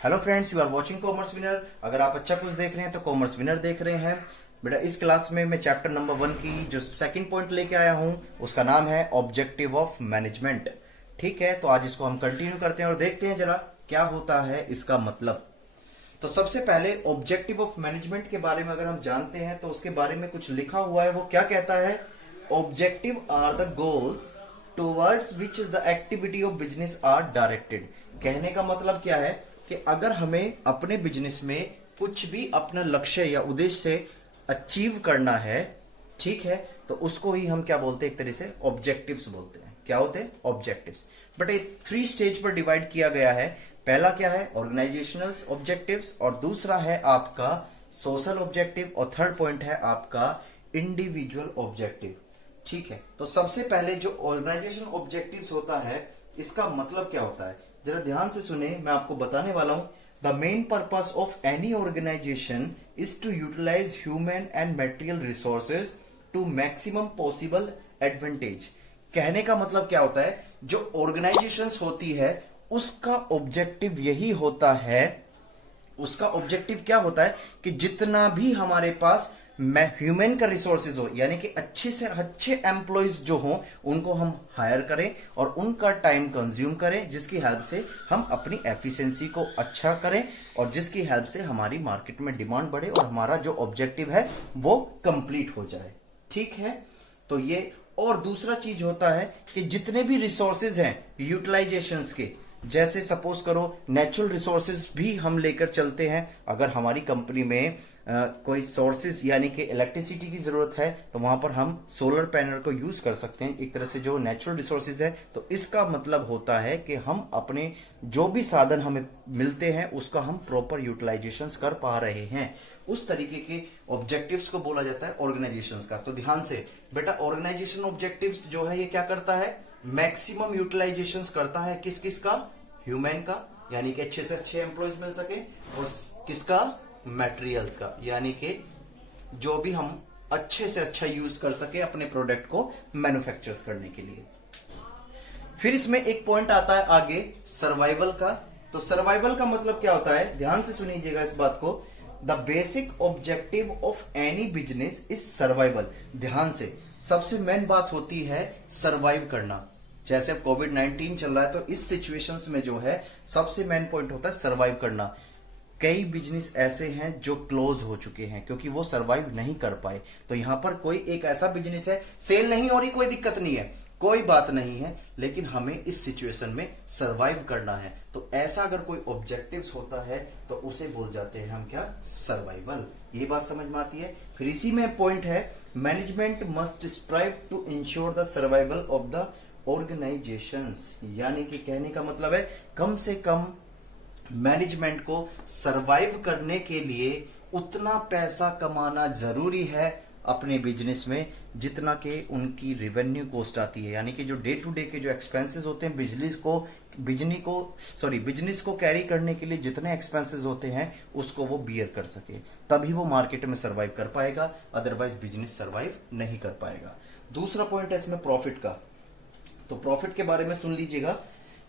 Hello friends, you are watching commerce winner. अगर आप अच्छा कुछ देख रहे हैं तो कॉमर्स विनर देख रहे हैं। बेटा इस क्लास में मैं चैप्टर नंबर 1 की जो सेकंड पॉइंट लेके आया हूं उसका नाम है ऑब्जेक्टिव ऑफ मैनेजमेंट। ठीक है, तो आज इसको हम कंटिन्यू करते हैं और देखते हैं जरा क्या होता है इसका मतलब। तो सबसे पहले ऑब्जेक्टिव ऑफ मैनेजमेंट के बारे में अगर हम जानते हैं तो उसके बारे में कुछ लिखा हुआ है। वो क्या कहता है? Objective are the goals towards which is the activity of business are directed. कहने का मतलब क्या है कि अगर हमें अपने बिजनेस में कुछ भी अपना लक्ष्य या उद्देश्य से अचीव करना है, ठीक है, तो उसको ही हम क्या बोलते हैं? एक तरह से ऑब्जेक्टिव्स बोलते हैं। क्या होते हैं? ऑब्जेक्टिव्स। बट ये 3 स्टेज पर डिवाइड किया गया है। पहला क्या है? ऑर्गेनाइजेशनल ऑब्जेक्टिव्स, और दूसरा है आपका सोशल ऑब्जेक्टिव, और थर्ड पॉइंट है आपका इंडिविजुअल ऑब्जेक्टिव। ठीक है, तो सबसे पहले जो ऑर्गेनाइजेशन ऑब्जेक्टिव्स होता है इसका मतलब क्या होता है जरा ध्यान से सुने, मैं आपको बताने वाला हूं। The main purpose of any organisation is to utilise human and material resources to maximum possible advantage. कहने का मतलब क्या होता है? जो ऑर्गेनाइजेशंस होती है उसका ऑब्जेक्टिव यही होता है, उसका ऑब्जेक्टिव क्या होता है कि जितना भी हमारे पास ह्यूमन का रिसोर्सेज हो, यानी कि अच्छे से अच्छे एम्प्लॉयज जो हो उनको हम हायर करें और उनका टाइम कंज्यूम करें, जिसकी हेल्प से हम अपनी एफिशिएंसी को अच्छा करें और जिसकी हेल्प से हमारी मार्केट में डिमांड बढ़े और हमारा जो ऑब्जेक्टिव है वो कंप्लीट हो जाए। ठीक है, तो ये और दूसरा चीज होता है कि जितने भी रिसोर्सेज हैं यूटिलाइजेशंस के, जैसे सपोज करो नेचुरल रिसोर्सेज भी हम लेकर चलते हैं। अगर हमारी कंपनी में कोई सोर्सेज यानी कि इलेक्ट्रिसिटी की जरूरत है तो वहां पर हम सोलर पैनल को यूज कर सकते हैं, एक तरह से जो नेचुरल रिसोर्सेज है। तो इसका मतलब होता है कि हम अपने जो भी साधन हमें मिलते हैं उसका हम प्रॉपर यूटिलाइजेशन कर पा रहे हैं। उस तरीके के ऑब्जेक्टिव्स को बोला जाता है ऑर्गेनाइजेशंस का। तो ध्यान से बेटा, ऑर्गेनाइजेशन ऑब्जेक्टिव्स जो है ये क्या करता है? मैक्सिमम यूटिलाइजेशन करता है। किस किस का? ह्यूमन का, यानी कि अच्छे से अच्छे एम्प्लॉयज मिल सके, और किसका? मटेरियल्स का, यानी कि जो भी हम अच्छे से अच्छा यूज कर सके अपने प्रोडक्ट को मैन्युफैक्चर करने के लिए। फिर इसमें एक पॉइंट आता है आगे सर्वाइवल का। तो सर्वाइवल का मतलब क्या होता है? ध्यान से सुनिएगा इस बात को। The basic objective of any business is survival. ध्यान से, सबसे मेन बात होती है सर्वाइव करना। जैसे कोविड-19 चल रहा है तो इस सिचुएशंस में जो है सबसे मेन पॉइंट होता है सर्वाइव करना। कई बिजनेस ऐसे हैं जो क्लोज हो चुके हैं क्योंकि वो सरवाइव नहीं कर पाए। तो यहां पर कोई एक ऐसा बिजनेस है, सेल नहीं हो रही, कोई दिक्कत नहीं है, कोई बात नहीं है, लेकिन हमें इस सिचुएशन में सरवाइव करना है। तो ऐसा अगर कोई ऑब्जेक्टिव्स होता है तो उसे बोल जाते हैं हम क्या? सर्वाइवल। ये बात समझ में आती है। फिर इसी में पॉइंट है management must strive to ensure the survival of the organisations. यानी कि कहने का मतलब है कम से कम मैनेजमेंट को सरवाइव करने के लिए उतना पैसा कमाना जरूरी है अपने बिजनेस में जितना कि उनकी रेवेन्यू कॉस्ट आती है। यानी कि जो डे टू डे के जो एक्सपेंसेस होते हैं बिजनेस को कैरी करने के लिए जितने एक्सपेंसेस होते हैं उसको वो बियर कर सके, तभी वो मार्केट में सरवाइव कर पाएगा, अदरवाइज बिजनेस सरवाइव नहीं कर पाएगा। दूसरा पॉइंट है इसमें प्रॉफिट का। तो प्रॉफिट के बारे में सुन लीजिएगा।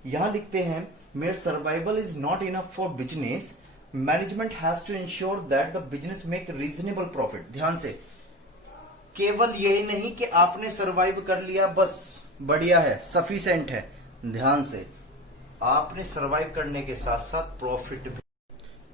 यहां लिखते हैं mere survival is not enough for business, management has to ensure that the business make reasonable profit। ध्यान से, केवल यही नहीं कि आपने सरवाइव कर लिया बस बढ़िया है, सफिशिएंट है। ध्यान से, आपने सरवाइव करने के साथ साथ प्रॉफिट भी,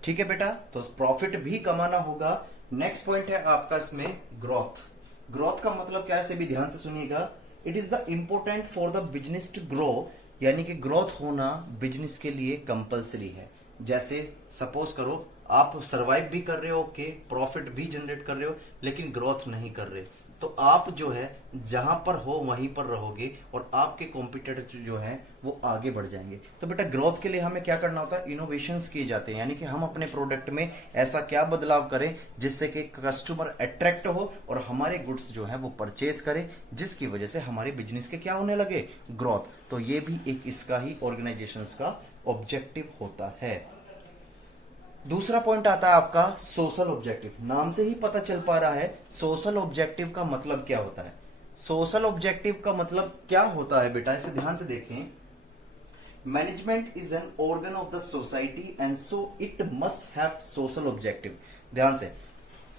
ठीक है बेटा, तो प्रॉफिट भी कमाना होगा। नेक्स्ट पॉइंट है आपका इसमें ग्रोथ। ग्रोथ का मतलब क्या है इसे भी ध्यान से सुनिएगा। It is the important for the business to grow, यानी कि ग्रोथ होना बिजनेस के लिए कंपलसरी है। जैसे सपोज करो आप सरवाइव भी कर रहे हो, ओके, प्रॉफिट भी जनरेट कर रहे हो, लेकिन ग्रोथ नहीं कर रहे, तो आप जो है जहां पर हो वहीं पर रहोगे और आपके कॉम्पिटिटर जो है वो आगे बढ़ जाएंगे। तो बेटा ग्रोथ के लिए हमें क्या करना होता है? इनोवेशंस किए जाते हैं, यानी कि हम अपने प्रोडक्ट में ऐसा क्या बदलाव करें जिससे कि कस्टमर अट्रैक्ट हो और हमारे गुड्स जो है वो परचेज करे, जिसकी वजह से हमारे बिजनेस के क्या होने लगे? ग्रोथ। तो ये भी एक इसका ही ऑर्गेनाइजेशंस का ऑब्जेक्टिव होता है। दूसरा पॉइंट आता है आपका सोशल ऑब्जेक्टिव। नाम से ही पता चल पा रहा है सोशल ऑब्जेक्टिव का मतलब क्या होता है। सोशल ऑब्जेक्टिव का मतलब क्या होता है बेटा, इसे ध्यान से देखें। Management is an organ of the society and so it must have social objective. ध्यान से,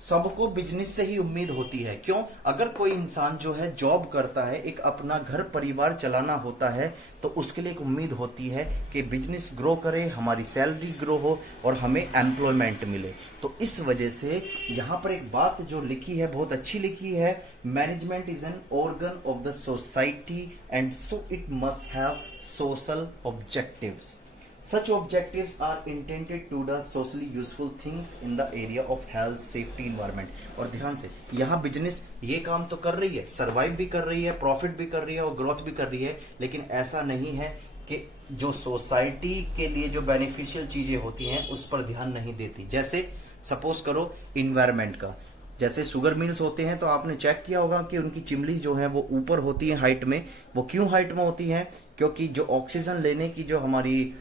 सबको बिजनेस से ही उम्मीद होती है। क्यों? अगर कोई इंसान जो है जॉब करता है, एक अपना घर परिवार चलाना होता है, तो उसके लिए एक उम्मीद होती है कि बिजनेस ग्रो करे, हमारी सैलरी ग्रो हो और हमें एम्प्लॉयमेंट मिले। तो इस वजह से यहां पर एक बात जो लिखी है, बहुत अच्छी लिखी है, management is an organ of the society and so it must have social objectives. Such objectives are intended to do socially useful things in the area of health, safety, environment। और ध्यान से, यहाँ बिजनेस ये काम तो कर रही है, सरवाइव भी कर रही है, प्रॉफिट भी कर रही है और ग्रोथ भी कर रही है, लेकिन ऐसा नहीं है कि जो सोसाइटी के लिए जो बेनिफिशियल चीजें होती हैं उस पर ध्यान नहीं देती। जैसे सपोज करो इन्वायरमेंट का, जैसे शुगर मिल्स होते हैं तो आपने चेक किया होगा कि उनकी चिमनी जो है वो ऊपर होती है हाइट में। वो क्यों हाइट में होती है? क्योंकि जो ऑक्सीजन लेने की जो हमारी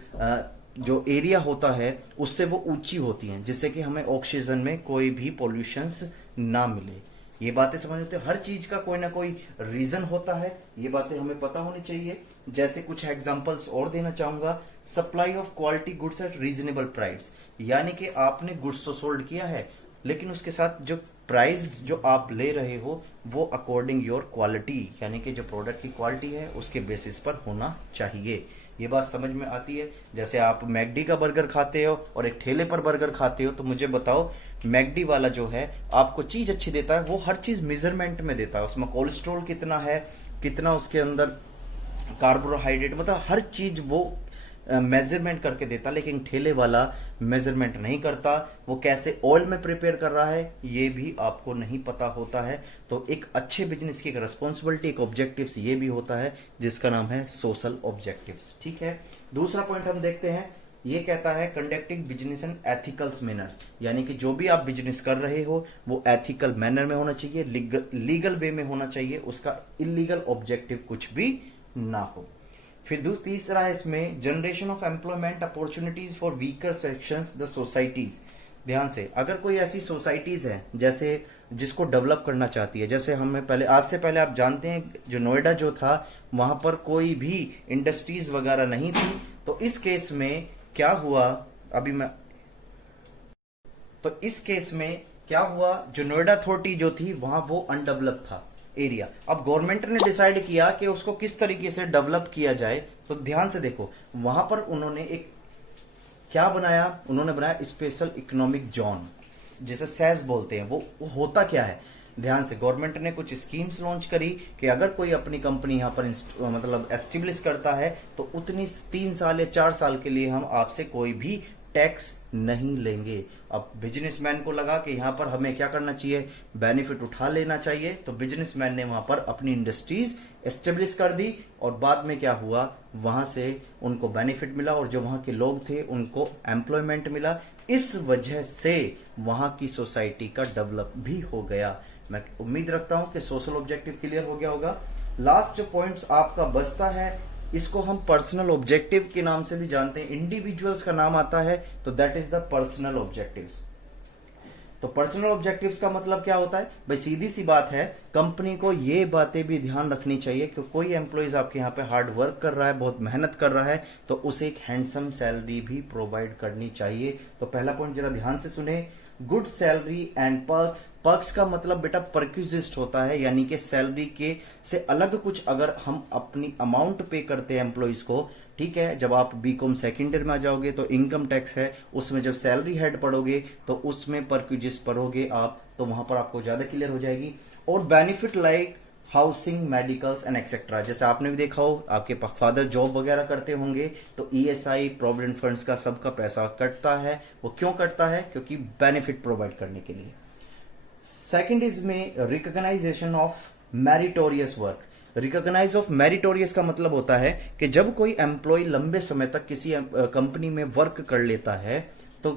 जो एरिया होता है उससे वो ऊंची होती हैं, जिससे कि हमें ऑक्सीजन में कोई भी पॉल्यूशंस ना मिले। ये बातें समझ होते हैं, हर चीज का कोई ना कोई रीजन होता है, ये बातें हमें पता होनी चाहिए। जैसे कुछ एग्जांपल्स और देना चाहूंगा, supply of quality goods at reasonable price, यानी कि आपने गुड्स तो सोल्ड किया है, लेकिन उसके साथ जो प्राइस जो आप ले रहे हो वो अकॉर्डिंग योर क्वालिटी, यानी कि जो प्रोडक्ट की क्वालिटी है उसके बेसिस पर होना चाहिए। ये बात समझ में आती है? जैसे आप मैकडी का बर्गर खाते हो और एक ठेले पर बर्गर खाते हो, तो मुझे बताओ मैकडी वाला जो है आपको चीज अच्छी देता है, वो हर चीज मेजरमेंट में देता है, उसमें कोलेस्ट्रॉल कितना है, कितना उसके अंदर कार्बोहाइड्रेट, मतलब हर चीज वो मेजरमेंट करके देता। लेकिन ठेले वाला मेजरमेंट नहीं करता, वो कैसे ऑयल में प्रिपेयर कर रहा है ये भी आपको नहीं पता होता है। तो एक अच्छे बिजनेस की एक रिस्पॉन्सिबिलिटी, एक ऑब्जेक्टिव्स ये भी होता है जिसका नाम है सोशल ऑब्जेक्टिव्स। ठीक है, दूसरा पॉइंट हम देखते हैं, ये कहता है conducting business in ethical manners, यानी कि जो भी आप बिजनेस कर रहे हो वो एथिकल मैनर में होना चाहिए, लीगल वे में होना चाहिए, उसका इलीगल ऑब्जेक्टिव कुछ भी ना हो। फिर तीसरा है इसमें generation of employment opportunities for weaker sections the societies. ध्यान से, अगर कोई ऐसी सोसाइटीज है जैसे जिसको डेवलप करना चाहती है, जैसे हमें पहले, आज से पहले आप जानते हैं जो नोएडा जो था वहां पर कोई भी इंडस्ट्रीज वगैरह नहीं थी, तो इस केस में क्या हुआ, तो इस केस में क्या हुआ, जो नोएडा अथॉरिटी जो थी वहां वो अनडेवलप था एरिया। अब गवर्नमेंट ने डिसाइड किया कि उसको किस तरीके से डेवलप किया जाए, तो ध्यान से देखो, वहां पर उन्होंने एक क्या बनाया, उन्होंने बनाया स्पेशल इकोनॉमिक जोन, जिसे सेज बोलते हैं। वो होता क्या है, ध्यान से, गवर्नमेंट ने कुछ स्कीम्स लॉन्च करी कि अगर कोई अपनी कंपनी यहाँ पर मतलब एस्टेब्लिश करता है तो उतनी 3 साल या 4 साल के लिए हम आपसे कोई भी टैक्स नहीं लेंगे। अब बिजनेसमैन को लगा कि यहाँ पर हमें क्या करना चाहिए, बेनिफिट उठा लेना चाहिए, तो बिजनेसमैन ने वहां पर अपनी इंडस्ट्रीज एस्टेब्लिश कर दी और बाद में क्या हुआ, वहां से उनको बेनिफिट मिला और जो वहां के लोग थे उनको एम्प्लॉयमेंट मिला। इस वजह से वहां की सोसाइटी का डेवलप भी हो गया। मैं उम्मीद रखता हूं कि सोशल ऑब्जेक्टिव क्लियर हो गया होगा। लास्ट जो पॉइंट्स आपका बचता है इसको हम पर्सनल ऑब्जेक्टिव के नाम से भी जानते हैं, इंडिविजुअल्स का नाम आता है, तो that is the personal objectives. तो पर्सनल ऑब्जेक्टिव्स का मतलब क्या होता है भाई, सीधी सी बात है, कंपनी को ये बातें भी ध्यान रखनी चाहिए कि कोई एम्प्लॉइज आपके यहाँ पे हार्ड वर्क कर रहा है, बहुत मेहनत कर रहा है, तो उसे एक हैंडसम सैलरी भी प्रोवाइड करनी चाहिए। तो पहला पॉइंट जरा ध्यान से सुने, good salary and perks. Perks का मतलब बेटा परक्यूजिस्ट होता है, यानी कि सैलरी के से अलग कुछ अगर हम अपनी अमाउंट पे करते हैं एम्प्लॉइज को, ठीक है। जब आप बीकॉम सेकेंड ईयर में आ जाओगे तो इनकम टैक्स है, उसमें जब सैलरी हेड पढ़ोगे तो उसमें परक्यूजिस्ट पढ़ोगे आप, तो वहां पर आपको ज्यादा क्लियर हो जाएगी। और benefit like housing, medicals and etcetera, जैसे आपने भी देखा हो आपके फादर जॉब वगैरह करते होंगे तो ईएसआई, प्रोविडेंट फंड्स का सबका पैसा कटता है। वो क्यों कटता है, क्योंकि बेनिफिट प्रोवाइड करने के लिए। सेकंड इज में recognition of meritorious work. Recognise of meritorious का मतलब होता है कि जब कोई एम्प्लॉय लंबे समय तक किसी कंपनी में वर्क कर लेता है तो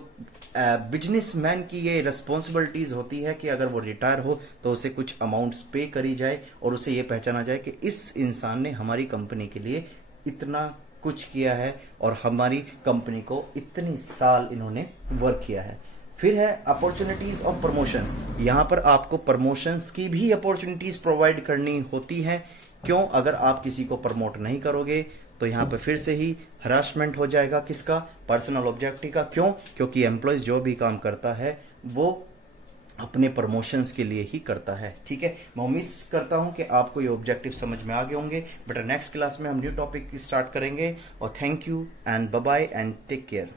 बिजनेसमैन की ये रिस्पॉन्सिबिलिटीज होती है कि अगर वो रिटायर हो तो उसे कुछ अमाउंट्स पे करी जाए और उसे ये पहचाना जाए कि इस इंसान ने हमारी कंपनी के लिए इतना कुछ किया है और हमारी कंपनी को इतनी साल इन्होंने वर्क किया है। फिर है अपॉर्चुनिटीज ऑफ प्रमोशंस। यहां पर आपको प्रमोशंस की भी अपॉर्चुनिटीज प्रोवाइड करनी होती है। क्यों, अगर आप किसी को प्रमोट नहीं करोगे तो यहाँ पे फिर से ही हरासमेंट हो जाएगा किसका, पर्सनल ऑब्जेक्टिव का। क्यों? क्योंकि एम्प्लॉयज जो भी काम करता है वो अपने प्रमोशंस के लिए ही करता है। ठीक है, मैं उम्मीद करता हूं कि आपको ये ऑब्जेक्टिव समझ में आ गए होंगे। बेटा नेक्स्ट क्लास में हम न्यू टॉपिक स्टार्ट करेंगे। और thank you and bye bye and take care.